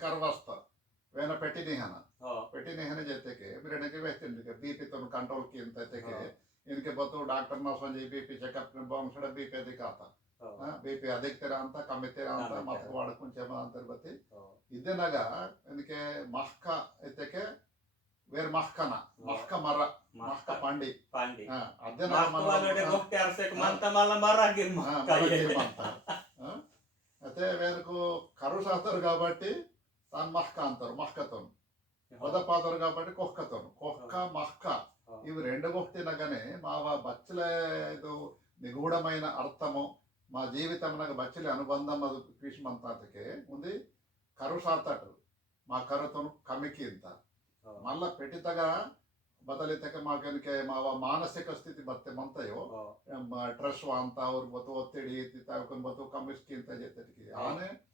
ಕರ್ವಸ್ತ ವೇನ ಪೆಟ್ಟಿನಿಹನ ಪೆಟ್ಟಿನಿಹನ ಜೊತೆಗೆ ಬಿರಣಕ್ಕೆ ವೆಹ್ತಿನ್ಗೆ ಬಿ ಪಿ ತನ್ನ ಕಂಟ್ರೋಲ್ ಕಿ ಅಂತ ತೆಗೆ ಇನ್ಕೆ ಬತ್ತು ಡಾಕ್ಟರ್ ನ ಸಂಜೆ ಬಿ ಪಿ ಚೆಕಪ್ ಬಾಂಬ್ಸಡ ಬಿ ಪಿ ಅಧಿಕ ಆತ ಬಿ ಪಿ ಅಧಿಕ್ತೀರ ಅಂತ ಕಮ್ಮಿತ್ತೀರ ಅಂತ ಮತ್ತೆ ವಾಡಕೊಂಚ ಅಂತ ಬತ್ತಿ ಇದ್ದೇನಾಗ ಇನ್ಕೆ ಮಹ್ಕ ಇತ್ತಕ್ಕೆ వేరు మహ్కన మహ్క మర్ర మహ్క పండి పండి అదే అయితే వేరుకు కరువు శాతారు కాబట్టి తాను మహ్క అంటారు మహ్కతో పదపాదరు కాబట్టి కొక్కతో కొక్క మహ్క ఇవి రెండు కొట్టినగానే మా బచ్చల ಇದು నిగూఢమైన అర్థము మా జీవితం బచ్చల అనుబంధం అది భీష్మంతాతకే ఉంది కరువు సాతటు మా కరుతను కమికి ఇంత మళ్ళా పెట్టితగా ಬದಲಿತಕ್ಕೆ ಮಾಗನಿಕೆ ಮಾವ ಮಾನಸಿಕ ಸ್ಥಿತಿ ಬತ್ತೆ ಮಂತಯೋ ಸ್ಟ್ರೆಸ್ ಅಂತ ಅವ್ರಿಗೆ ಬತ್ತು ಒತ್ತಿಡಿ ಅವಕ್ಕೆ ಬತ್ತು ಕಮ್ಮಿಸ್ಕಿ ಅಂತ ಜೊತೆಗೆ ಆನೆ ಅವಕ್ಕನಗ